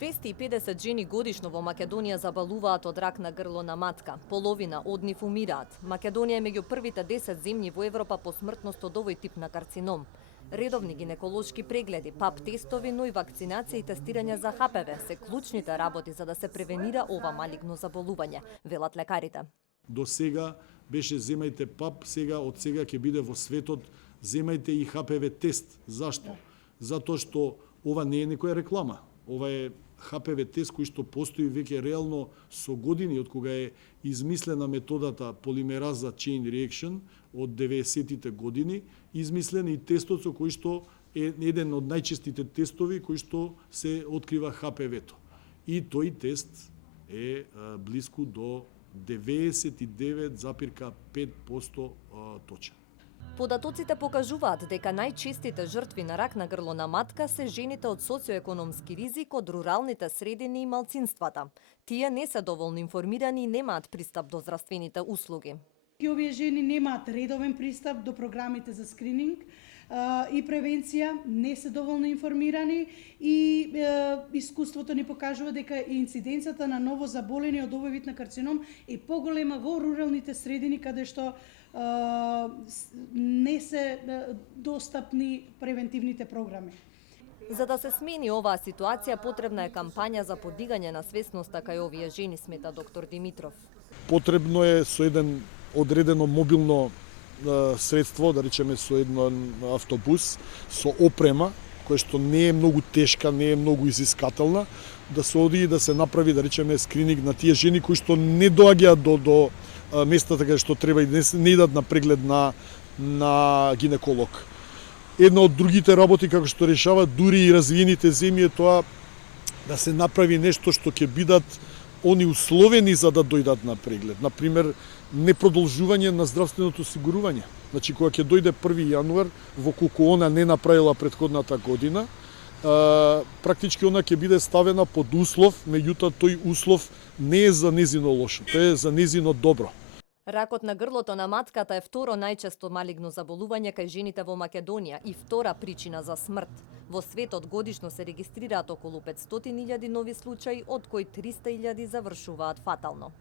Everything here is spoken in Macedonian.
250 жени годишно во Македонија заболуваат од рак на грло на матка. Половина од нив умираат. Македонија е меѓу првите 10 земји во Европа по смртност од овој тип на карцином. Редовни гинеколошки прегледи, ПАП тестови, но и вакцинација и тестирање за ХПВ се клучните работи за да се превенира ова малигно заболување, велат лекарите. До сега беше земајте ПАП, сега од сега ќе биде во светот земајте и ХПВ тест. Зашто? Затоа што ова не е некоја реклама. Ова е ХПВ тест кој што постои веќе реално со години од кога е измислена методата полимераза chain reaction од 90-тите години, измислен и тестот со кој што е еден од најчестите тестови кој што се открива ХПВ-то. И тој тест е близко до 99,5% точен. Податоците покажуваат дека најчестите жртви на рак на грло на матка се жените од социоекономски ризик од руралните средини и малцинствата. Тие не се доволно информирани и немаат пристап до здравствените услуги. И овие жени немаат редовен пристап до програмите за скрининг и превенција, не се доволно информирани и искуството ни покажува дека инциденцата на ново заболени од овој вид на карцином е поголема во руралните средини каде што не се достапни превентивните програми. За да се смени оваа ситуација потребна е кампања за подигање на свесноста кај овие жени, смета доктор Димитров. Потребно е со еден одредено мобилно средство, да речеме со еден автобус, со опрема, која што не е многу тешка, не е многу изискателна, да се оди и да се направи, да речеме, скрининг на тие жени кои што не доаѓаат до местата каде што треба и не идат на преглед на гинеколог. Една од другите работи како што решават дури и развиените земји е тоа да се направи нешто што ќе бидат они условени за да дојдат на преглед. Например, непродолжување на здравственото осигурување. Значи, кога ќе дојде 1 јануар, во колку она не направила претходната година, практички она ќе биде ставена под услов, меѓутоа тој услов не е за незино лошо, тоа е за незино добро. Ракот на грлото на матката е второ најчесто малигно заболување кај жените во Македонија и втора причина за смрт. Во светот годишно се регистрираат околу 500.000 нови случаи, од кои 300.000 завршуваат фатално.